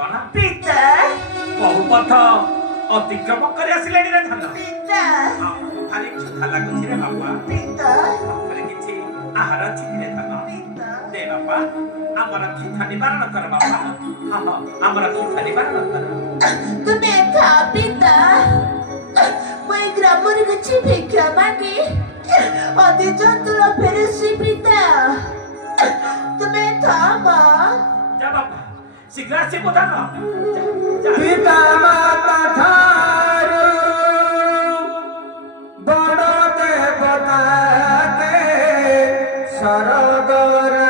कौन पिता बहुपथ अतिक्रम कर आसिले रे धन पिता भारी क्षुधा लागुछि रे बाबा पिता पाखरे किछि आहार अछि रे धन पिता दे बाबा ଆମର କ୍ଷୁଧା ନିବାରଣ କର ବାବା ଆମର କ୍ଷୁଧା ନିବାରଣ କର ତୁମେ ଖା ପିତା ମୁଁ ଗ୍ରାମରେ କିଛି ଭିକ୍ଷା ମାଗି ଅତି ଚତୁର ଫେରିସି ପିତା ତୁମେ ଖା ମା ଯା ବାବା ଶୀଘ୍ର ଆସି ବୁଝାନ ପିତା ମାତା ଠାରୁ ବଡ଼ ଦେବତା କେ ସରଗର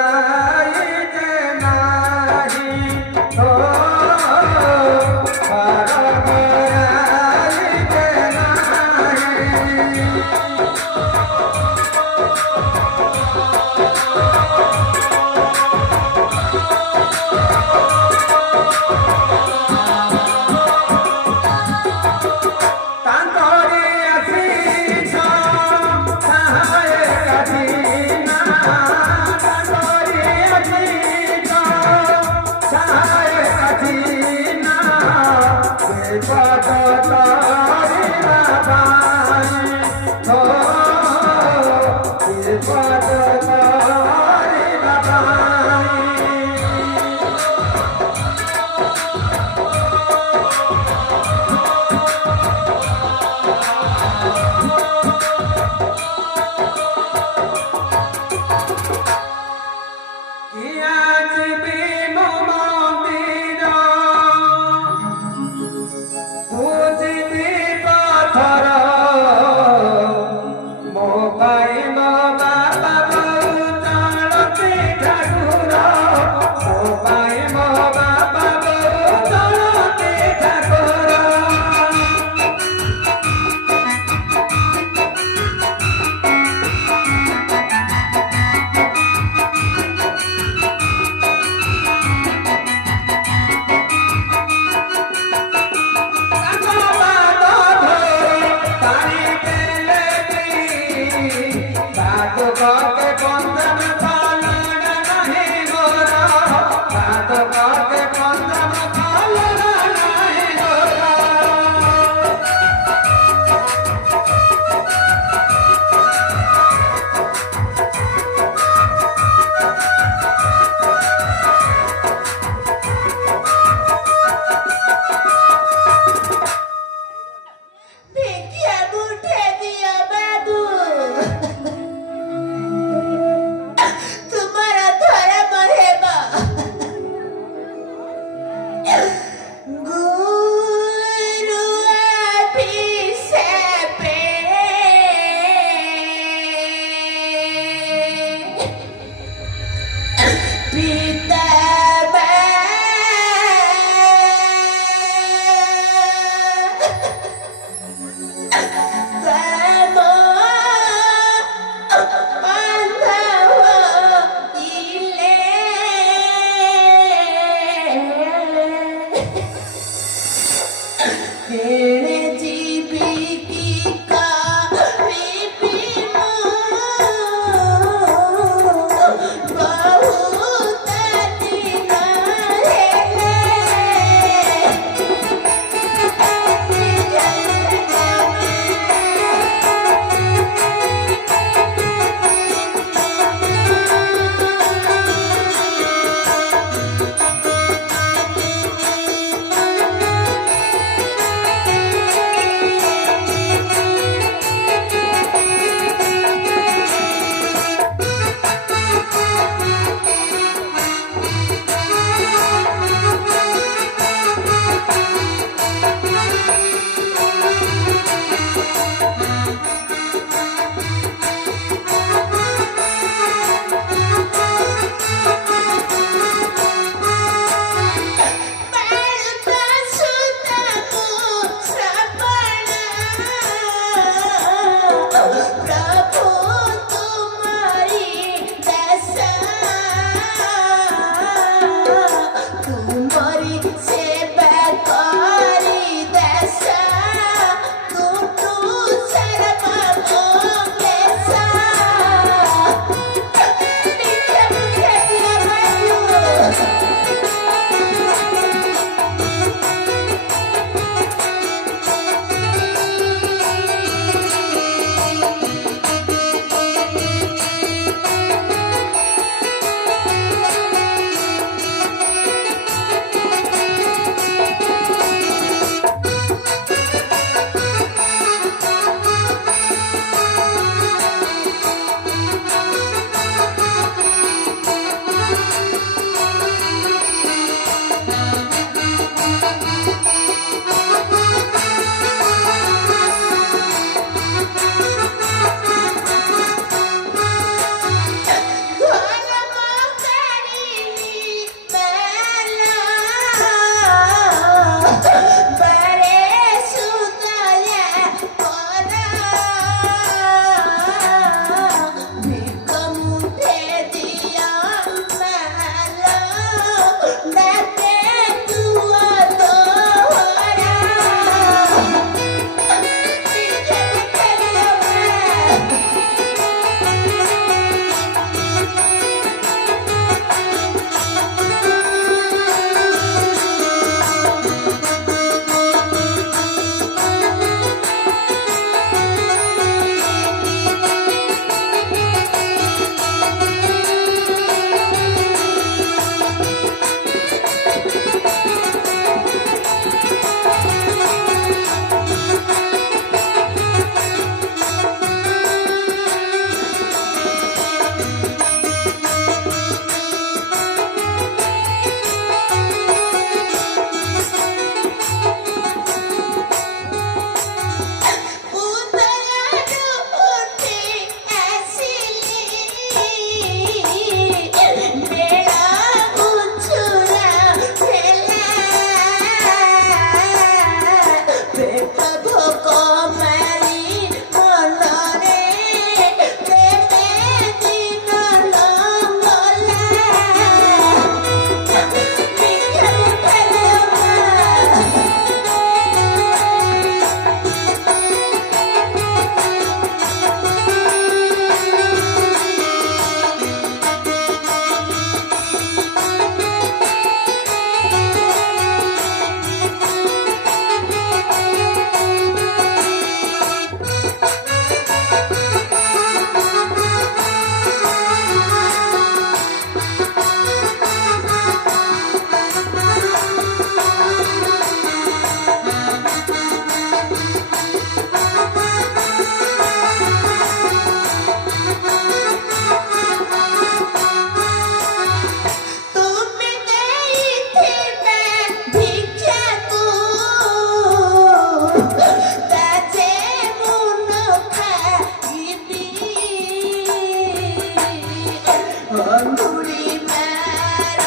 ବନ୍ଦୁଡ଼ି ମାର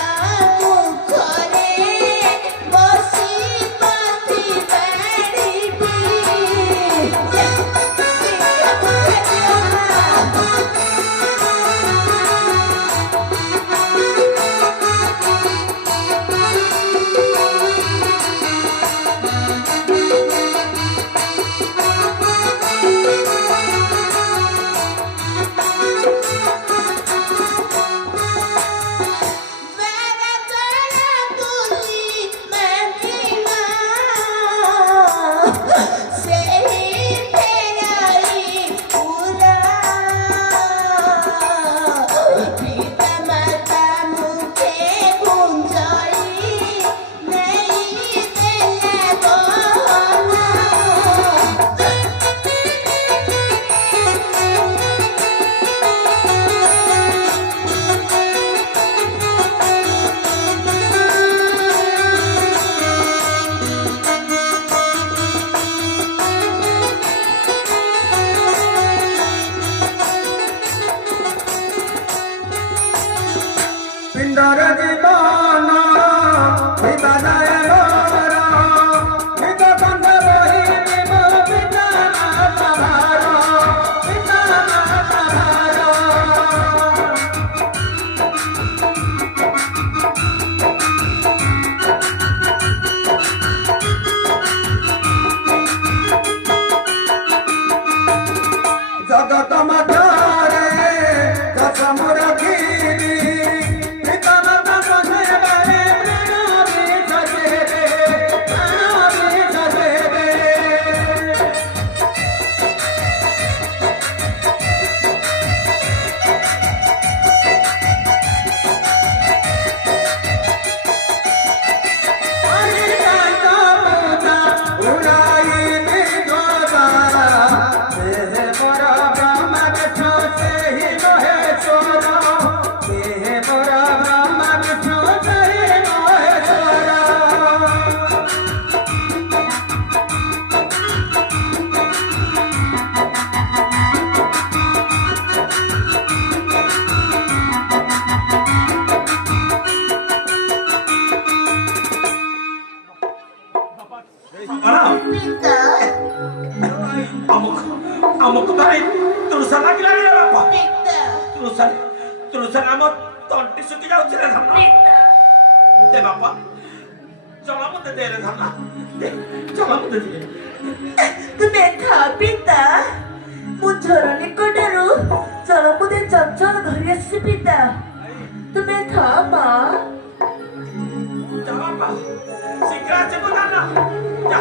ମୁଖରେ ବସି ପଥି ବାଡ଼ିବି পিণ্ডর জীবন বিবাদায় মোর নিজ কণ্ঠ বহিবি মো পিতা মাতা ভার পিতা মাতা ভার জগত মাতারে কসম রাখিবি পিতা মাতা সজেবে প্রাণবি সজেবে প্রাণবি সজেবে ପିତା ଆମକୁ ଭାଇ ତୃଷା ଲାଗିଲାଣି ରେ ବାପା ପିତା ତୃଷା ଆମ ତଣ୍ଟି ଶୁଖି ଯାଉଛି ରେ ଧାନ ପିତା ଦେ ବାପା ଜଳ ମତେ ଦେ ରେ ଧାନ ଦେ ଜଳ ମତେ ଦେ ତୁମେ ଖା ପିତା ମୁଁ ଝର ନିକଟରୁ ଜଳପଦେ ଚଞ୍ଚଳ ଧରି ଆସିଛି ପିତା ତୁମେ ଖା ମା ଯା ବାପା ଶୀଘ୍ର ଆସିବୁ ଧାନ ଯା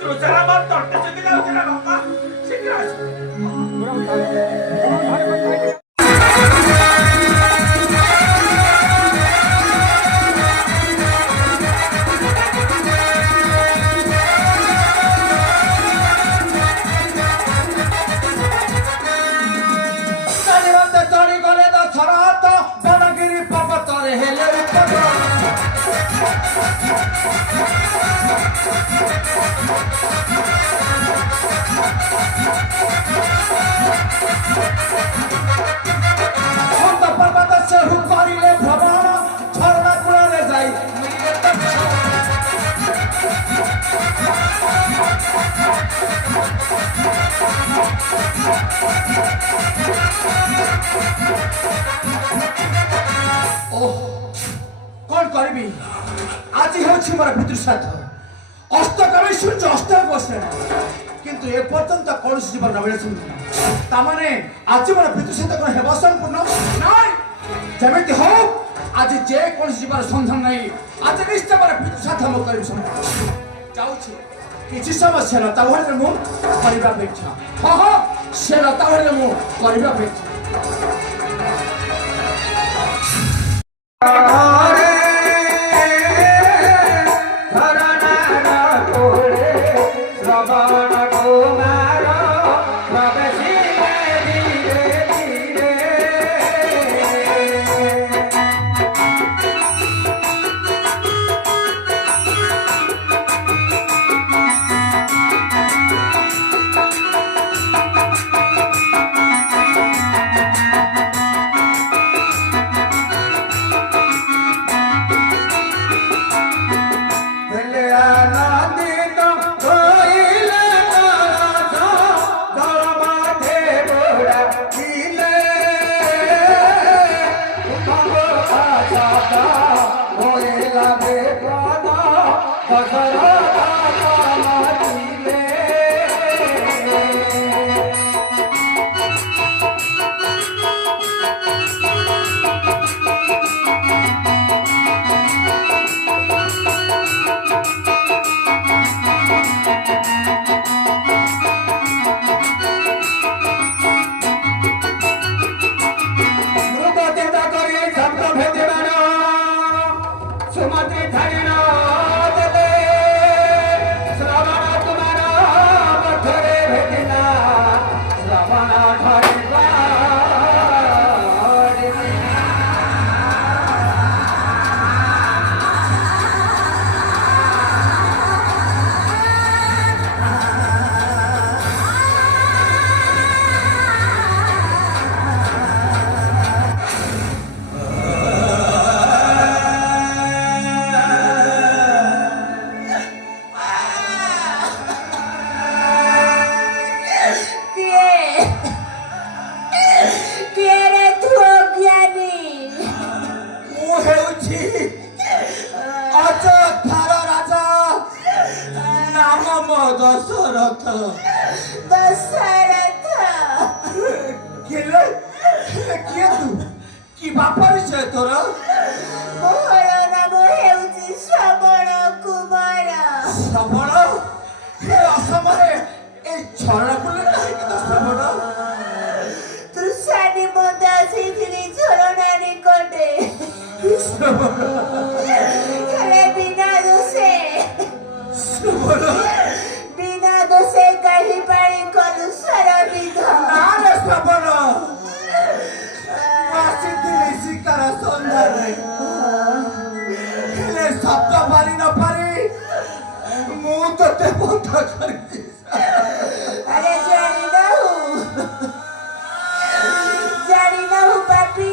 ତୃଷା ଆମ ତଣ୍ଟି ଶୁଖି ଯାଉଛି ରେ ବାପା ଶୀଘ୍ର ଆସିବୁ ଚାଲିବାତେ ଚଳିଗଲେ ଦଶର ହାତ ବନଗିରି ପର୍ବତରେ ହେଲେ ଉପର ସନ୍ତ ପର୍ବତ ସେହୁ କରିଲେ ଭ୍ରମଣ ଝରଣା କୂଳରେ ଯାଇ ମିଳିଲେ ଦର୍ଶନ। ଓଃ କ'ଣ କରିବି ଆଜି ହେଉଛି ମୋର ପିତୃଶ୍ରାଦ୍ଧ ଅସ୍ତକାମୀ ସୂର୍ଯ୍ୟ ଅସ୍ତ ବସିଲେଣି କିନ୍ତୁ ଏପର୍ଯ୍ୟନ୍ତ କୌଣସି ଜୀବନ ନବୀନ ଶୁଣୁଥିଲା ତାମାନେ ଆଜି ମୋର ପିତୃଶ୍ରାଦ୍ଧ କ'ଣ ହେବ ସମ୍ପୂର୍ଣ୍ଣ ନାଇଁ ଯେମିତି ହଉ ଆଜି ଯେକୌଣସି ଜୀବନ ସନ୍ଧାନ ନାହିଁ ଆଜି ନିଶ୍ଚୟ ମୋର ପିତୃଶ୍ରାଦ୍ଧ ମୁଁ କରିବି ସମ୍ପୂର୍ଣ୍ଣ ଯାଉଛି କିଛି ସମୟ ସେ ଲତା ଭଳିରେ ମୁଁ କରିବା ଅପେକ୍ଷା ହଁ ସେ ଲତା ଭଳିରେ ମୁଁ କରିବା ଅପେକ୍ଷା ଦଶରଥ କିଏ ତୁ କି ବାପା ବିଷୟ ତୋର ମୋର ନାମ ହେଉଛି ଶ୍ରବଣ କୁମାର। ଶ୍ରବଣ ଏ ଅସମୟରେ ଏ ଝରଣା ବୁଲେ କାହିଁକି ତ ଶ୍ରବଣ ତୃଷାନି ମନ୍ଦ ଆସିଥିଲି ଝରଣା ନିକଟେ ହେଲେ ବିନା ଦୋଷେ ବିନା ଦୋଷେ କାହିଁ ପାଣି କଲୁ ସରବିଧ ନାରେ ଶ୍ରବଣ ଆସିଥିଲି ଶିକାର ସନ୍ଧ୍ୟାରେ ହେଲେ ଶବ୍ଦ ପାରି ନ ପାରି ମୁଁ ତତେ ବନ୍ଧ କରିଛି ଆରେ ଜାଣିନାହୁ ପାପି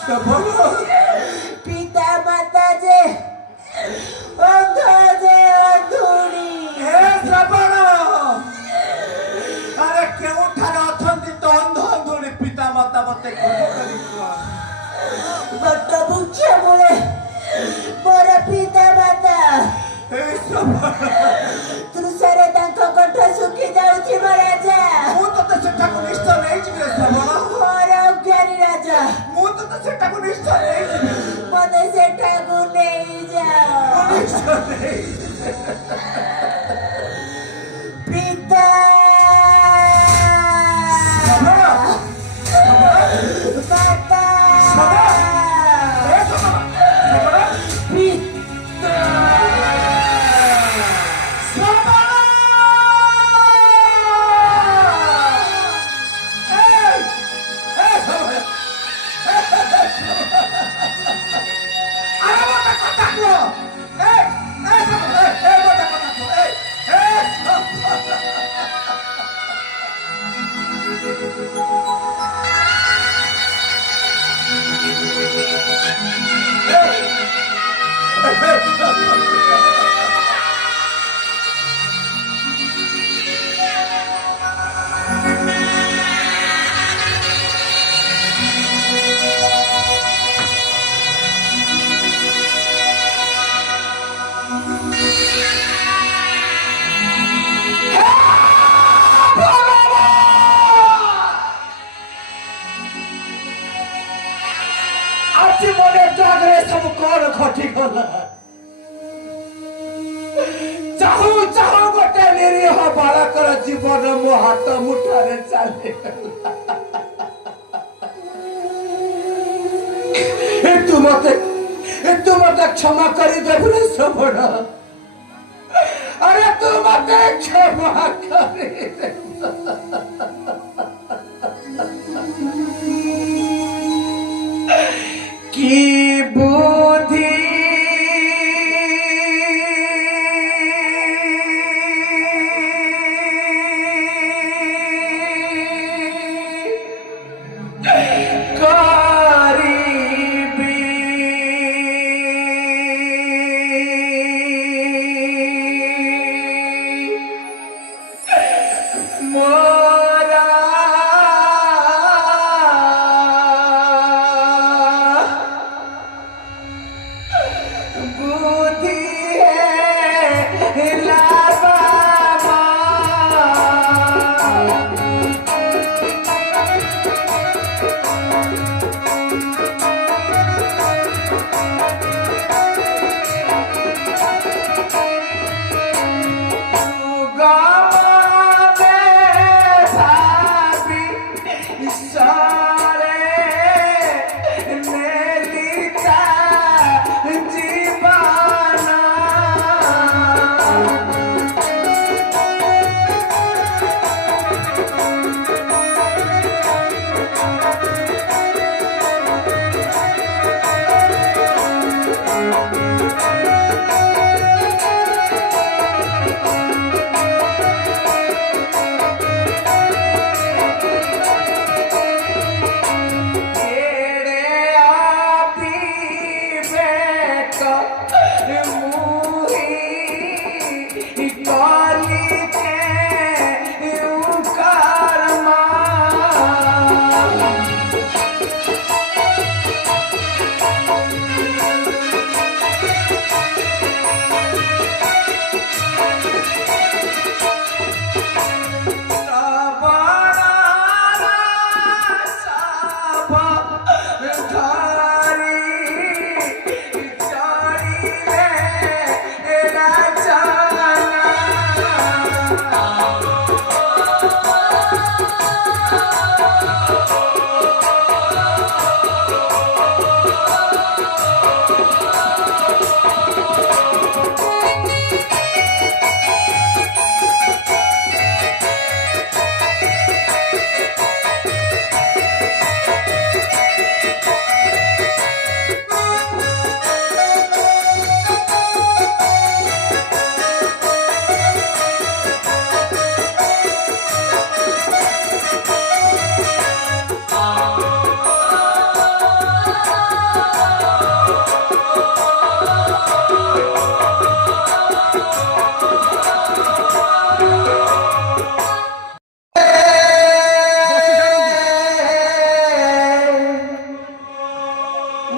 ଶ୍ରବଣ ପିତା ମାତା ଯେ ଅନ୍ଧ ଯେ ଅନ୍ଧୁଣୀ ଏ ଶ୍ରବଣ ଆରେ କେଉଁଠାରେ ଅଛନ୍ତି ତ ଅନ୍ଧ ଅନ୍ଧୁଣୀ ପିତା ମାତା ମତେ ବଟ ବୃକ୍ଷ ମୂଳେ ମୋର ପିତା ମାତା ତୃଷାରେ ତାଙ୍କ କଣ୍ଠ ଶୁଖି ଯାଉଥିବ ରାଜା ମୁଁ ତତେ ସେଠାକୁ ନିଶ୍ଚୟ ନେଇଯିବି ଶ୍ରବଣ ମୋର ଅଜ୍ଞାନୀ ରାଜା ମୁଁ ତତେ ସେଠାକୁ ନିଶ୍ଚୟ ନେଇଯିବି ମତେ ସେଠାକୁ ନେଇଯାଅ ନିଶ୍ଚୟ ନେଇଯିବି ପିତା ମାତା ଆଜି ମନେ ଜାଗରେ ସବୁ କଣ ଘଟିଗଲା ଚାହୁ ଚାହୁ ଗୋଟେ ନିରୀହ ବାଳକର ଜୀବନ ମୋ ହାତ ମୁଠାରେ ଚାଲିଗଲା ତୁ ମତେ କ୍ଷମା କରିଦେବୁ ରେ ଶ୍ରବଣ ଆରେ ତୁ ମତେ କ୍ଷମା କରିଦେ की बुद्धि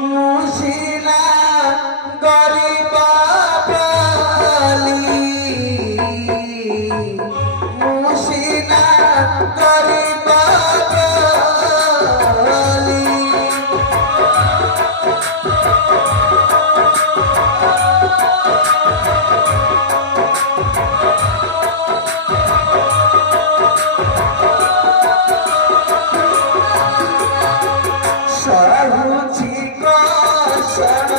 মুশিনা গরিব বলি মুশিনা গরিব বলি সহুছি কষণ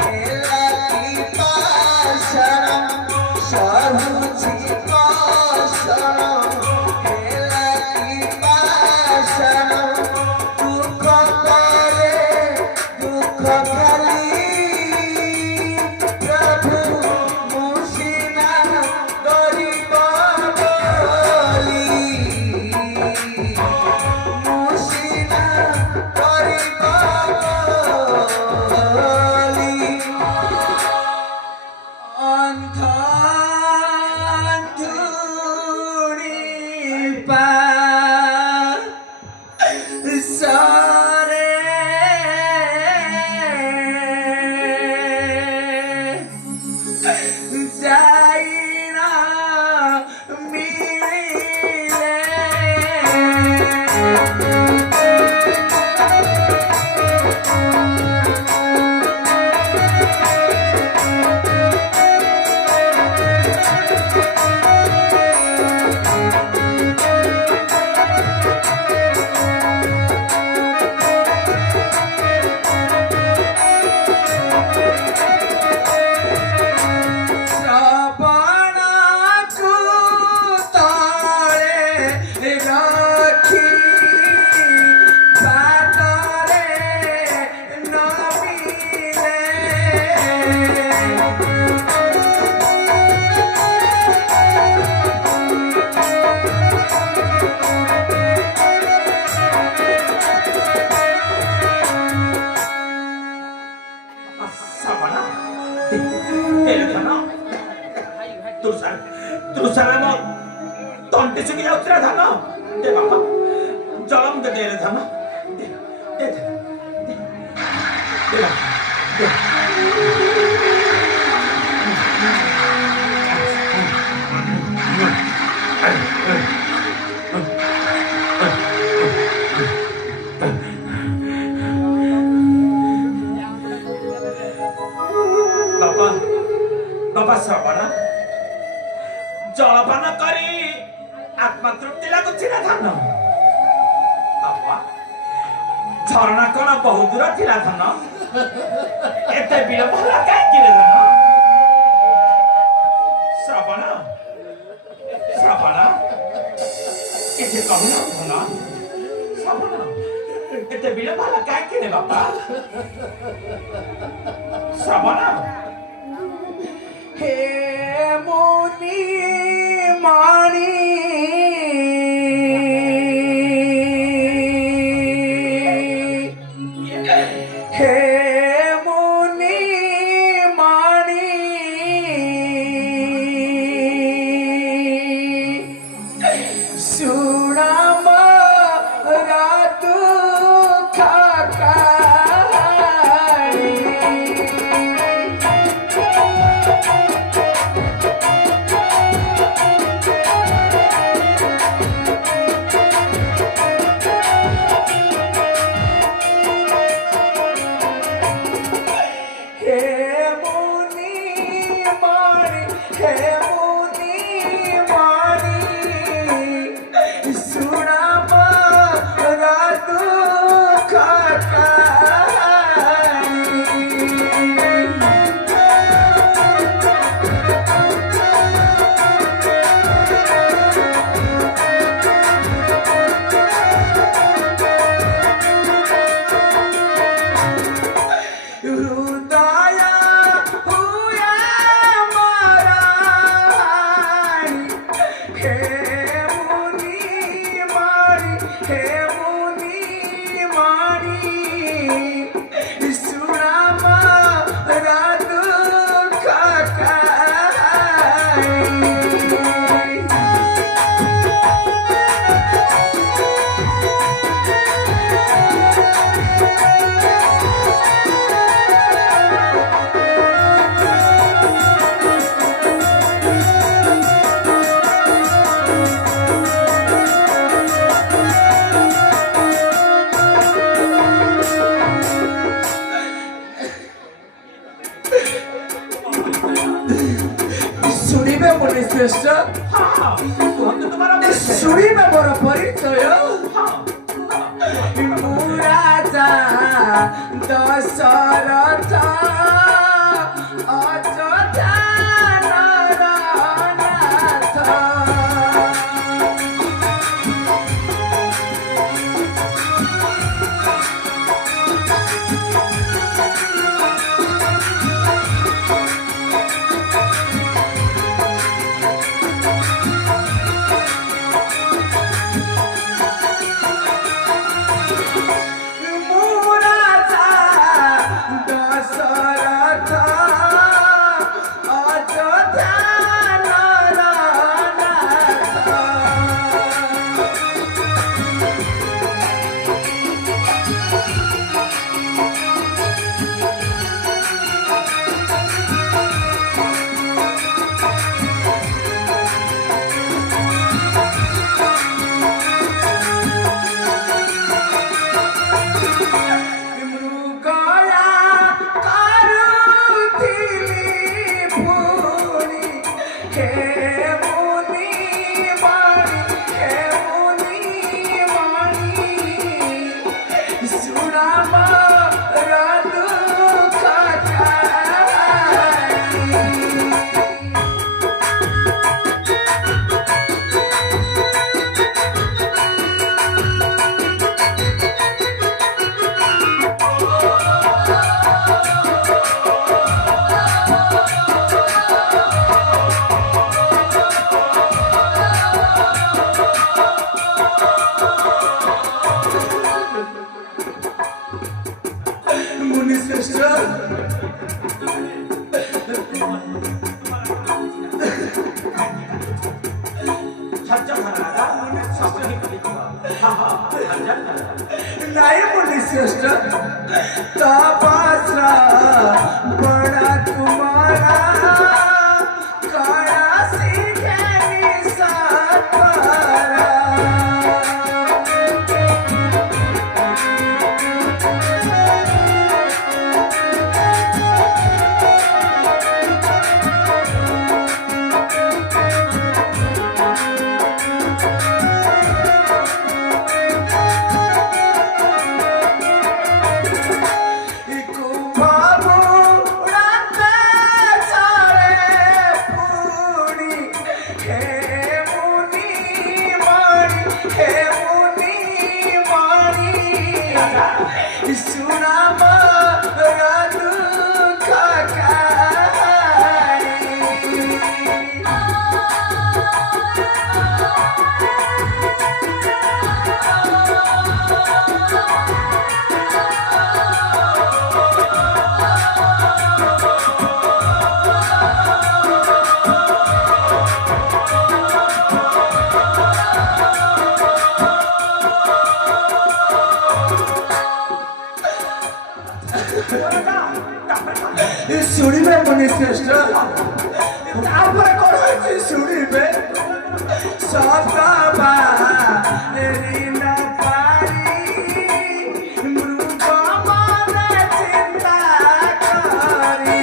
হেলা কি পাষণ সহুছি কষণ হেলা কি পাষণ দুঃখ করে দুঃখ খালি প্রভু মুশিনা গরিব বলি মুশিনা গরিব বলি অন্ধুরি পা সরে যাই না মিলে শ্রবণাকু তଳେ রাখি বাটরে নমিলে Sabana. Ele dhana. Turusan ଆମ ତଣ୍ଟି ଶୁଖି ଯାଉଥିଲା ଧାନ ଦେ ବାପା ଜଳମ ଦେ ରେ ଧାନ ଦେ ଦେ ଦେ ଦେ ଦେ ବାପା ବାପା ଶ୍ରବଣ ଜଳପାନ କରି ଆତ୍ମା ତୃପ୍ତି ଲାଗୁଛି ନା ଧାନ ବାପା ଝରଣା କଣ ବହୁ ଦୂର ଥିଲା ଧାନ ଏତେ ବିଳମ୍ବ ହେଲା କାହିଁକି ରେ ଧାନ ଶ୍ରବଣ ଶ୍ରବଣ କିଛି କହୁନ ଧାନ ଶ୍ରବଣ ଏତେ ବିଳମ୍ବ ହେଲା କାହିଁକି ରେ ବାପା ଶ୍ରବଣ হে মুনি মানি হে মুনি মানি সুনাম রাতু খাকারি श्रेष्ठ हाँ कुहतु तुम्हारा परिचय सुनी में मोर परिचय हाँ ମୁଁ ରାଜା ଦଶରଥ ଅଯୋଧ୍ୟା ନରନାଥ। नाही मुनि श्रेष्ठ तपासरा बड़ा तुम्हारा काळा सिंहानी सातवारा। শুনিবে মুনি শ্রেষ্ঠ তারপরে কোন হয়েছে শুনিবে সতবা ঋণ পারি মৃগ মনে চিন্তা করি।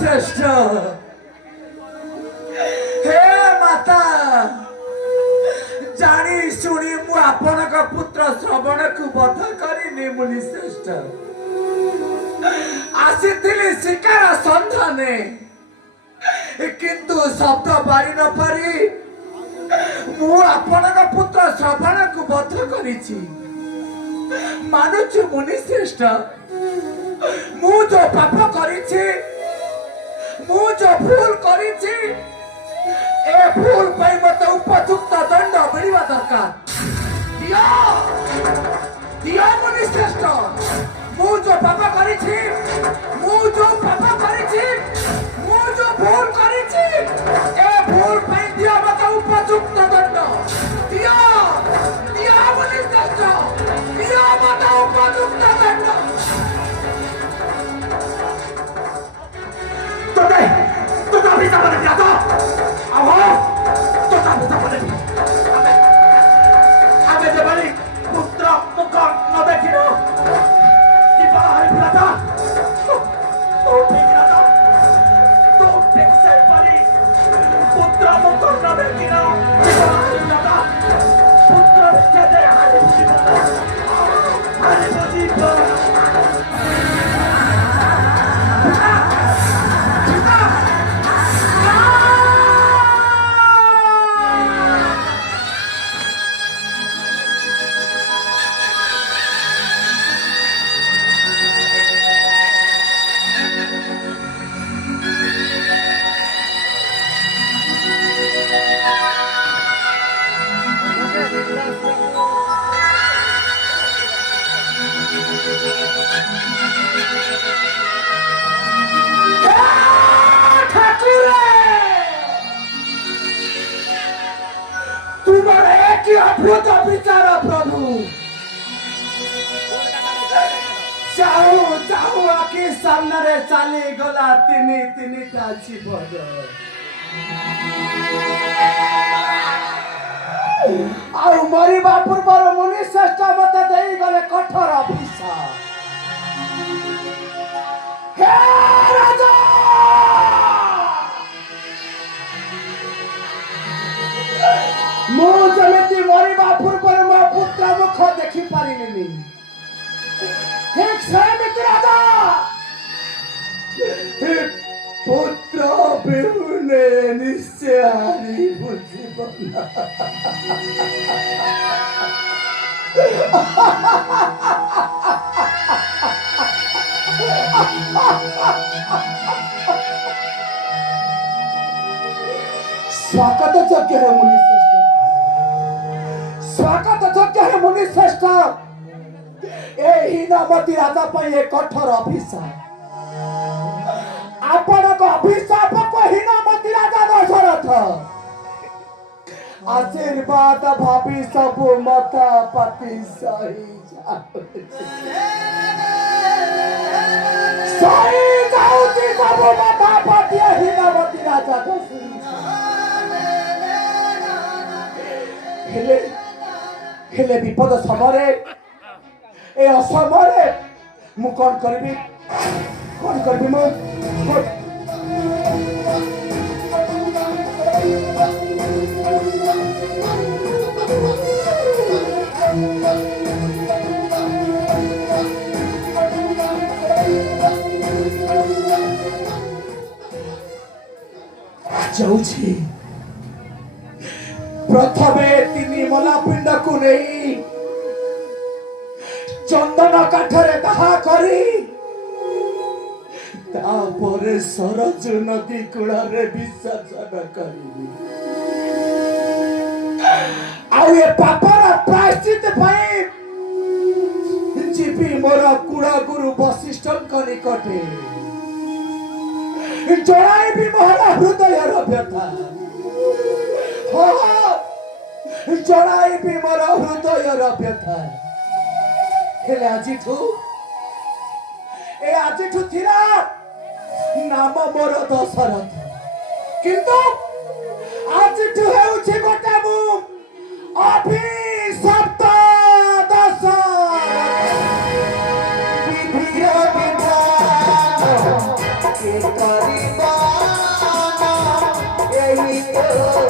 श्रेष्ठ हे माता जानी शुणी मु आपनक पुत्र श्रवण को बध करिनी मुनि श्रेष्ठ आसीथिली शिकार सन्धाने किंतु शब्द पारि न पारि मु आपनक पुत्र श्रवण को बध करिछि मानुछु मुनि श्रेष्ठ मु जो पाप करिछि मु जो भूल करिछि ए भूल पई मते उपयुक्त दंड मिलिबा दरकार दियो मुनि श्रेष्ठ मु जो पाप करिछि मु जो पाप करिछि मु जो भूल करिछि ए भूल पई दियो मते उपयुक्त दंड दियो दियो मुनि श्रेष्ठ दियो मते उपयुक्त दंड Toda vida pada piada. Awak, toda vida pada piada. Ame jabali putra muka nabe kino. Di bawah hari piada. Tu piada. Tu pikir pari putra muka nabe kino. Di bawah hari piada. Putra jadi hari piada. Hari piada. विचार प्रभु चाहू चाहू आखि सामने चली गला तीन जीवन ଆଉ ମରିବା ପୂର୍ବରୁ ମୁନି ଶ୍ରେଷ୍ଠ ମତେ ଦେଇଗଲେ କଠୋର ଅଭିଶାପ ହେ ରାଜା ମୁଁ ଯେମିତି ମରିବା ପୂର୍ବରୁ ମୋ ପୁତ୍ର ମୁଖ ଦେଖିପାରିଲିନି ଠିକ ସେମିତି ରାଜା पुत्र बिहुने निश्चय हारिबु जीवन स्वागत योग्य है मुनि श्रेष्ठ स्वागत योग्य है मुनि श्रेष्ठ एही नामती राजा पर एक कठोर अभिशाप आपणक अभिशाप को हीनामती राजा दशरथ आशीर्वाद भाभी सब माता पति सही जाऊची सब माता पति हीनामती राजा हेले विपद समय ए असमय मु कौन करबी मु जाऊछी प्रथमे तिनी मला पिंड को नहीं चंदन काठरे दाहा करी तापरे सरज नदी कूଳରେ विसर्जन करी आउ ए पापर प्रायश्चित पाई जीवी मोर कुड़ा गुरु वशिष्ठ निकटे जड़ाई भी मोहर हृदय व्यथा जड़ाई भी मोर हृदय व्यथा हेले आज थिला नाम मोर दशरथ किंतु आज हेउछि गोटे मु अभिशप्त दशरथ के करिबा एही तो